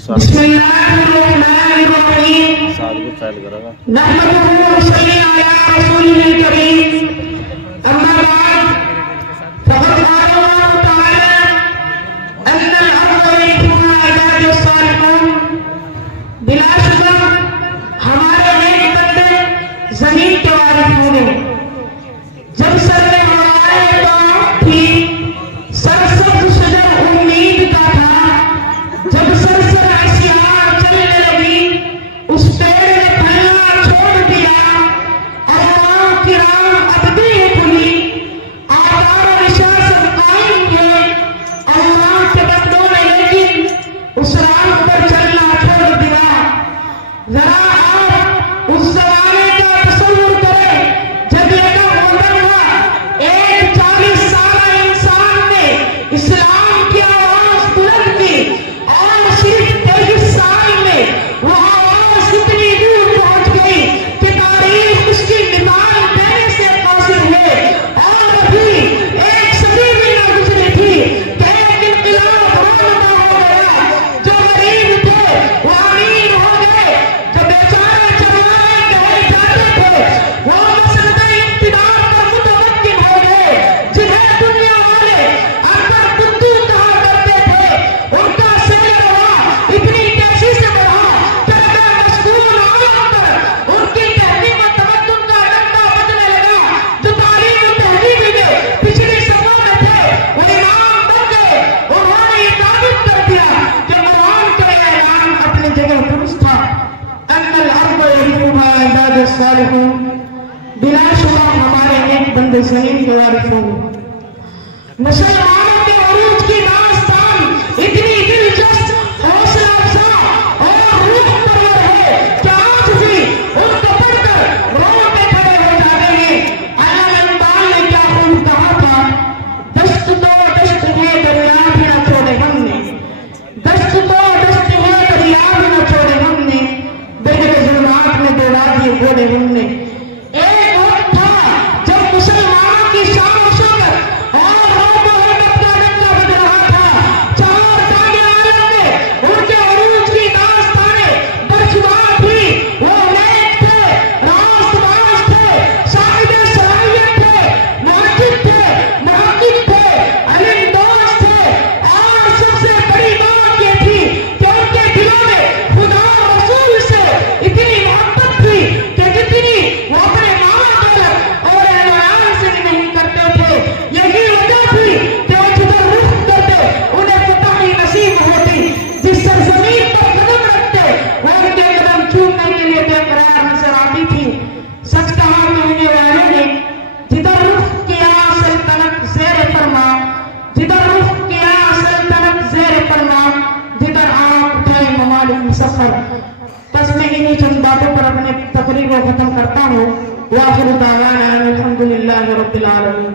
बिस्मिल्लाहिर्रहमानिर्रहीम। नहमदुहु व नसल्ली अला रसूलिल करीम। अम्मा बाद फक़द क़ाल अल्लाहु तआला अन्नल अर्ज़ यरिथुहा इबादुस सालिहून। बिलाशुबा हमारे नेक बंदे जमीन के वारिस होंगे। जब सर में हमारे पाँव थी, सरसब्ज़ शजर उम्मीद का था। जब सरसर असियार चलने लगी, उस पेड़ ने फलना छोड़ दिया। अल्लाह की राह अबदी खुली, आदार विश्वास कायम थे अल्लाह के बंदों ने, लेकिन उस राह पर चलना छोड़ दिया। जरा आप उस जमाने का तसव्वुर करें जब ये मुंडन हुआ। एक 40 साल इंसान ने इस्लाम की आवाज बुलंद की और सिर्फ 23 साल में वो आवाज इतनी दूर पहुंच गई कि तारीख उसकी मिसाल देने से कासिर है। और अभी एक सदी भी न गुजरी थी कि एक इंक़िलाब रोनमा हो गया। जो गरीब थे वो अमीर हो गए, जो बेचारे चरवाहे कहे जाते थे वो मसनद इक़्तिदार पर मुतमक्किन हो गए। जिन्हें दुनिया वाले अकबर बुद्धू कहा करते थे, उनका सैर हुआ इतनी तेजी से बढ़ा कि अगर मशगूल आलम पर उनकी तहरीम और तमद्दुन का डंडा बजने लगा। जो तालीम और तहरीम में पिछले समय में थे वो इमाम बन गए। उन्होंने ये साबित कर दिया कि कुरान का ऐलान अपनी जगह दुरुस्त था। अन्नल अर्ज़ यरिथुहा इबादुस सालिहून। बिलाशुबा हमारे नेक बंदे ज़मीन के वारिस होंगे। मुसलमानों के उरूज की दास्तान इतनी दिलचस्प, हौसला अफ़ज़ा और रूह परवर है कि आज भी उनको पढ़कर रोंगटे खड़े हो जाते हैं। अल्लाह इक़बाल ने क्या खूब कहा था, दस्त तो दस्त है दरिया भी न छोड़े हमने, दस्त तो दस्त है दरिया भी न छोड़े हमने, बेगरे ज़ुल्मात में दौड़ा दिए घोड़े हमने। एक वक्त था जब मुसलमानों की शान और शौकत और रोब और हेबत का डंका बज रहा था। चार तागे आलम में उनके उरूज की दास्तानें बरशुमार थी। वो नेक थे, रास्तबाज थे, साहिब सलाहियत थे, मुहज्जिद थे, मुहक्किक थे, अलिमदोज़ थे। और सबसे बड़ी बात ये थी कि उनके दिलों में खुदा और रसूल से इतनी मोहब्बत थी कि जितनी वो अपने मामा दौलत और अहल से भी नहीं करते थे। यही वजह थी कि वो जिधर रुख करते उन्हें फतह ही नसीब होती। जिस सरजमीन पर कदम रखते वो उनके कदम चूमने के लिए बेकरार नजर आती थी। सच कहा कहने वाले ने, जिधर रुख किया सल्तनत ज़ेरे फरमा, जिधर रुख किया सल्तनत ज़ेरे फरमा, जिधर आँख उठाए ममालिक सफर। बस मैं इन्हीं चंद बातों पर अपने तकरीर को खत्म करता हूँ। वाखिर दावाना अनिल हम्दुलिल्लाहि रब्बिल आलमीन।